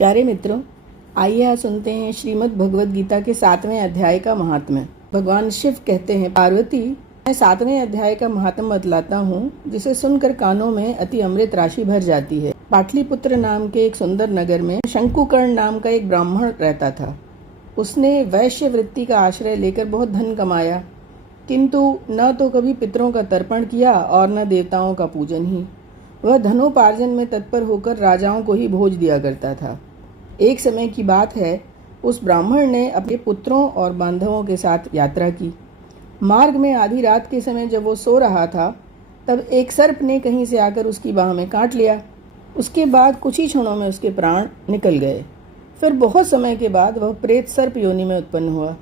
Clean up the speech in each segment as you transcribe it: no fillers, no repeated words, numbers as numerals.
प्यारे मित्रों, आइए आज सुनते हैं श्रीमद् भगवद गीता के 7वें अध्याय का महात्म्य। भगवान शिव कहते हैं, पार्वती, मैं 7वें अध्याय का महात्म्य बतलाता हूँ, जिसे सुनकर कानों में अति अमृत राशि भर जाती है। पाटलिपुत्र नाम के एक सुंदर नगर में शंकुकर्ण नाम का एक ब्राह्मण रहता था। उसने वैश्य वृत्ति का आश्रय लेकर बहुत धन कमाया, किंतु न तो कभी पितरों का तर्पण किया और न देवताओं का पूजन ही। वह धनोपार्जन में तत्पर होकर राजाओं को ही भोज दिया करता था। एक समय की बात है, उस ब्राह्मण ने अपने पुत्रों और बांधवों के साथ यात्रा की। मार्ग में आधी रात के समय जब वो सो रहा था, तब एक सर्प ने कहीं से आकर उसकी बाह में काट लिया। उसके बाद कुछ ही क्षणों में उसके प्राण निकल गए। फिर बहुत समय के बाद वह प्रेत सर्प योनि में उत्पन्न हुआ।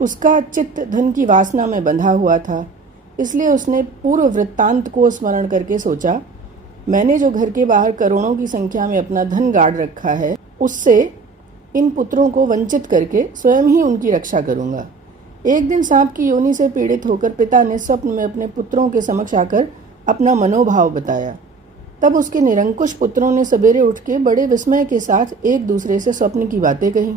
उसका चित्त धन की वासना में बंधा हुआ था, इसलिए उसने पूर्व वृत्तांत को स्मरण करके सोचा, मैंने जो घर के बाहर करोड़ों की संख्या में अपना धन गाड़ रखा है, उससे इन पुत्रों को वंचित करके स्वयं ही उनकी रक्षा करूंगा। एक दिन सांप की योनि से पीड़ित होकर पिता ने स्वप्न में अपने पुत्रों के समक्ष आकर अपना मनोभाव बताया। तब उसके निरंकुश पुत्रों ने सवेरे उठ के बड़े विस्मय के साथ एक दूसरे से स्वप्न की बातें कही।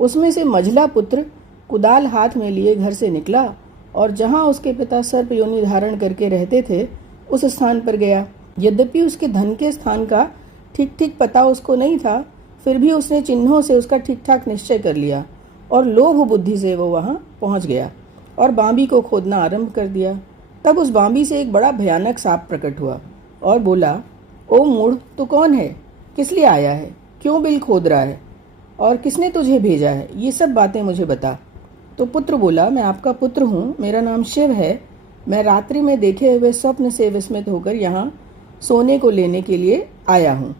उसमें से मझला पुत्र कुदाल हाथ में लिए घर से निकला और जहां उसके पिता सर्प योनि धारण करके रहते थे, उस स्थान पर गया। यद्यपि उसके धन के स्थान का ठीक ठीक पता उसको नहीं था, फिर भी उसने चिन्हों से उसका ठीक ठाक निश्चय कर लिया और लोभ बुद्धि से वो वहां पहुंच गया और बांबी को खोदना आरंभ कर दिया। तब उस बांबी से एक बड़ा भयानक सांप प्रकट हुआ और बोला, ओ मूढ़, तू कौन है? किस लिए आया है? क्यों बिल खोद रहा है? और किसने तुझे भेजा है? ये सब बातें मुझे बता। तो पुत्र बोला, मैं आपका पुत्र हूँ, मेरा नाम शिव है। मैं रात्रि में देखे हुए स्वप्न से विस्मित होकर यहाँ सोने को लेने के लिए आया हूँ।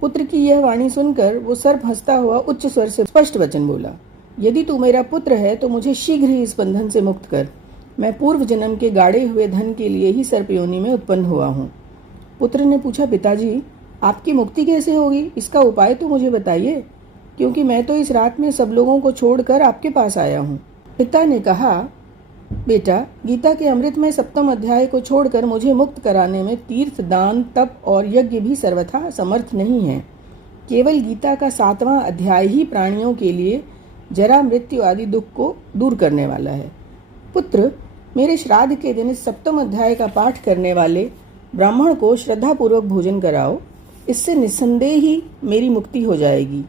पुत्र की यह वाणी सुनकर वो सर्प हंसता हुआ उच्च स्वर से स्पष्ट वचन बोला, यदि तू मेरा पुत्र है तो मुझे शीघ्र ही इस बंधन से मुक्त कर। मैं पूर्व जन्म के गाड़े हुए धन के लिए ही सर्प योनि में उत्पन्न हुआ हूँ। पुत्र ने पूछा, पिताजी, आपकी मुक्ति कैसे होगी? इसका उपाय तो मुझे बताइए, क्योंकि मैं तो इस रात में सब लोगों को छोड़कर आपके पास आया हूँ। पिता ने कहा, बेटा, गीता के अमृतमय 7वें अध्याय को छोड़कर मुझे मुक्त कराने में तीर्थ, दान, तप और यज्ञ भी सर्वथा समर्थ नहीं है। केवल गीता का 7वां अध्याय ही प्राणियों के लिए जरा, मृत्यु आदि दुख को दूर करने वाला है। पुत्र, मेरे श्राद्ध के दिन इस 7वें अध्याय का पाठ करने वाले ब्राह्मण को श्रद्धापूर्वक भोजन कराओ, इससे निस्संदेह ही मेरी मुक्ति हो जाएगी।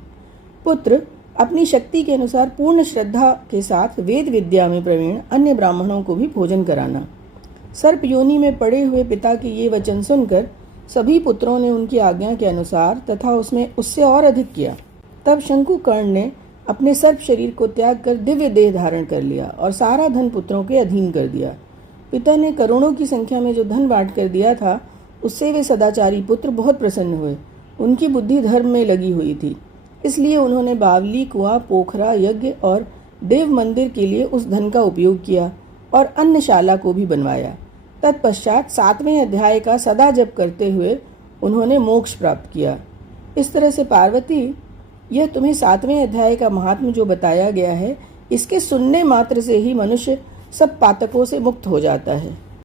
पुत्र, अपनी शक्ति के अनुसार पूर्ण श्रद्धा के साथ वेद विद्या में प्रवीण अन्य ब्राह्मणों को भी भोजन कराना। सर्प योनि में पड़े हुए पिता के ये वचन सुनकर सभी पुत्रों ने उनकी आज्ञा के अनुसार तथा उससे और अधिक किया। तब शंकुकर्ण ने अपने सर्प शरीर को त्याग कर दिव्य देह धारण कर लिया और सारा धन पुत्रों के अधीन कर दिया। पिता ने करोड़ों की संख्या में जो धन बांट कर दिया था, उससे वे सदाचारी पुत्र बहुत प्रसन्न हुए। उनकी बुद्धि धर्म में लगी हुई थी, इसलिए उन्होंने बावली, कुआं, पोखरा, यज्ञ और देव मंदिर के लिए उस धन का उपयोग किया और अन्नशाला को भी बनवाया। तत्पश्चात 7वें अध्याय का सदा जप करते हुए उन्होंने मोक्ष प्राप्त किया। इस तरह से पार्वती, यह तुम्हें 7वें अध्याय का महात्म्य जो बताया गया है, इसके सुनने मात्र से ही मनुष्य सब पातकों से मुक्त हो जाता है।